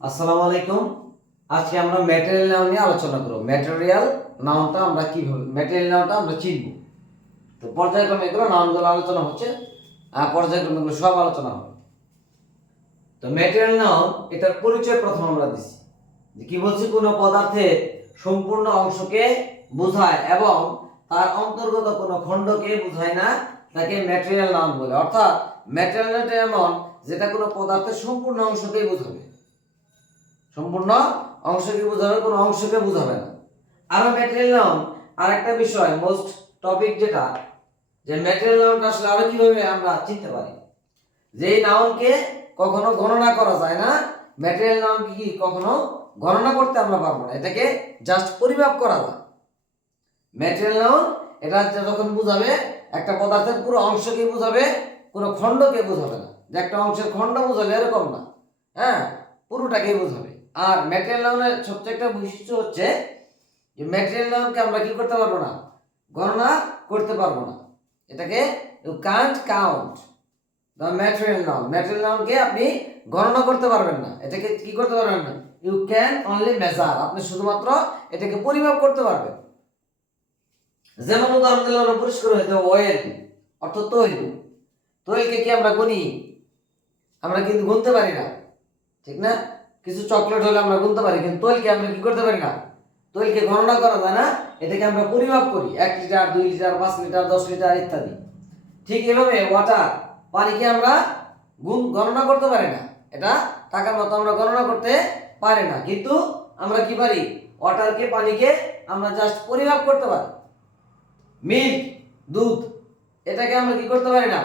আসসালামু আলাইকুম। আজকে আমরা ম্যাটেরিয়াল নাউন নিয়ে আলোচনা করব। ম্যাটেরিয়াল নাউনটা আমরা কীভাবে ম্যাটেরিয়াল নাউনটা আমরা চিনব। তো পর্যায়ক্রমে এগুলো নাউনগুলো আলোচনা হচ্ছে, আর পর্যায়ক্রমে এগুলো সব আলোচনা হবে। তো ম্যাটেরিয়াল নাউন এটার পরিচয় প্রথম আমরা দিছি। যে কি বলছি? কোনো পদার্থের সম্পূর্ণ অংশকে বোঝায় এবং তার অন্তর্গত কোনো খণ্ডকে বোঝায় না, তাকে ম্যাটেরিয়াল নাউন বলে। অর্থাৎ ম্যাটেরিয়ালটা এমন, যেটা কোনো পদার্থের সম্পূর্ণ অংশকেই বোঝাবে। সম্পূর্ণ অংশকে বোঝাবে, কোনো অংশকে বোঝাবে না। আরও ম্যাটেরিয়াল নাউন আর একটা বিষয় মোস্ট টপিক যেটা, যে ম্যাটেরিয়াল নাউনটা আসলে আরও কীভাবে আমরা চিনতে পারি? যে নাউনকে কখনো গণনা করা যায় না ম্যাটেরিয়াল নাউনকে কি কখনো গণনা করতে আমরা পারব না, এটাকে জাস্ট পরিমাপ করা যায়। ম্যাটেরিয়াল নাউন, এটা যখন বুঝাবে, একটা পদার্থের পুরো অংশকে বুঝাবে, কোনো খণ্ডকে বোঝাবে না। যে একটা অংশের খণ্ড বোঝাবে এরকম না। হ্যাঁ পুরোটাকেই বোঝাবে। আর ম্যাটেরিয়াল নাউনের সবচেয়ে একটা বৈশিষ্ট্য হচ্ছে যে ম্যাটেরিয়াল নাউনকে আমরা কি করতে পারব না? গণনা করতে পারব না। এটাকে you can't count the material noun material নাউনকে আপনি গণনা করতে পারবেন না। এটাকে কি করতে পারবেন না? ইউ ক্যান অনলি মেজার আপনি শুধুমাত্র এটাকে পরিমাপ করতে পারবেন। যেমন উদাহরণ দিলে আমরা পরিষ্কার হইতে ওয়েল অর্থ তৈল। তৈলকে কি আমরা গুনি? আমরা কিন্তু গুনতে পারি না। ঠিক না? কিছু চকলেট হলে আমরা গুনতে পারি, কিন্তু তৈলকে আমরা কি করতে পারি না? তৈলকে গণনা করা যায় না, এটাকে আমরা পরিমাপ করি, এক লিটার, দুই লিটার, পাঁচ লিটার, দশ লিটার ইত্যাদি। ঠিক এভাবে ওয়াটার পানিকে আমরা গুণ, গণনা করতে পারি না। এটা টাকার মতো আমরা গণনা করতে পারি না। কিন্তু আমরা কি পারি? ওয়াটারকে পানিকে আমরা জাস্ট পরিমাপ করতে পারি। মিল্ক, দুধ, এটাকে আমরা কি করতে পারি না?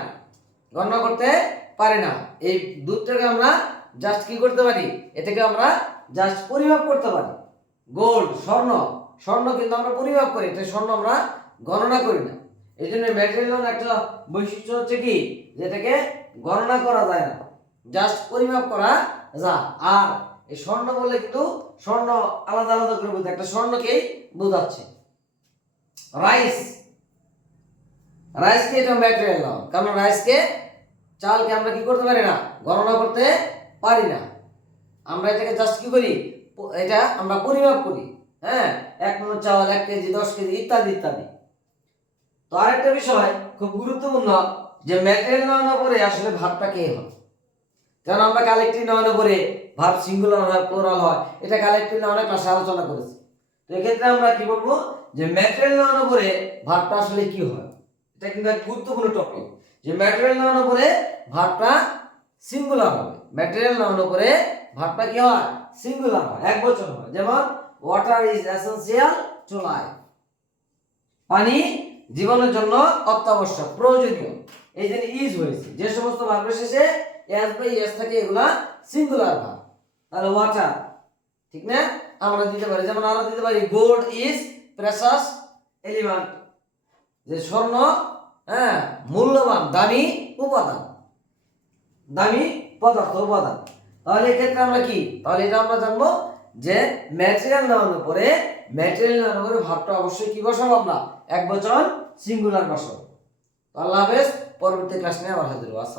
গণনা করতে পারি না। এই দুধটাকে আমরা জাস্ট কি করতে পারি? এটাকে আমরা জাস্ট পরিমাপ করতে পারি। গোল্ড স্বর্ণ। স্বর্ণ কিন্তু আমরা পরিমাপ করি এটা স্বর্ণ আমরা গণনা করি না। এই জন্য ম্যাটেরিয়াল একটা বৈশিষ্ট্য হচ্ছে কি? যেটাকে গণনা করা যায় না। জাস্ট পরিমাপ করা যা আর এই স্বর্ণ বলে কিন্তু স্বর্ণ আলাদা আলাদা করে বলতে একটা স্বর্ণকেই বোঝাচ্ছে। রাইস রাইসকে এটা ম্যাটেরিয়াল কারণ রাইসকে চালকে আমরা কি করতে পারি না? গণনা করতে পারি না। আমরা এটাকে জাস্ট কি করি? এটা আমরা পরিমাপ করি হ্যাঁ? এক মন চাল, এক কেজি, দশ কেজি ইত্যাদি ইত্যাদি। তো আরেকটা বিষয় খুব গুরুত্বপূর্ণ যে ম্যাটেরিয়াল নেওয়ানোর করে আসলে ভাবটা কে হয়? যেমন আমরা কালেক্টিভ নেওয়ানোর করে ভাব সিঙ্গুলার হয় প্লোরাল হয়, এটা কালেক্টিভ অনেক ক্লাসে আলোচনা করেছি। তো এক্ষেত্রে আমরা কি বলব? যে ম্যাটেরিয়াল নেওয়ানোর করে ভাবটা আসলে কি হয়? এটা কিন্তু এক গুরুত্বপূর্ণ টপিক যে ম্যাটেরিয়াল নেওয়ানোর করে ভাবটা সিঙ্গুলার হবে। ম্যাটেরিয়াল নেওয়ানোর পরে ভাবটা কি হয়? সিঙ্গুলার হয়। এক বচন হয়। যেমন water is essential to life পানি জীবনের জন্য অত্যাবশ্যক, প্রয়োজনীয়। এই যে ইজ হয়েছে। যে সমস্ত ভার্বের শেষে এস বাই এস থাকে, এগুলা সিঙ্গুলার ভাব তাহলে ওয়াটার ঠিক না? আমরা দিতে পারি। যেমন আমরা দিতে পারি গোল্ড ইজ প্রেসাস এলিমেন্ট যে স্বর্ণ হ্যাঁ মূল্যবান, দামি উপাদান। দামি পদার্থ উপাদান। তাহলে এক্ষেত্রে আমরা কি? তাহলে এটা আমরা জানব যে ম্যাটেরিয়াল নেওয়ানোর পরে ম্যাটেরিয়াল নেওয়ানোর পরে ভাবটা অবশ্যই কি বসাবো আমরা? এক বছর সিঙ্গুলার বসাবো। তাহলে হাফেজ, পরবর্তী ক্লাস নিয়ে আবার হাজির আসসালাম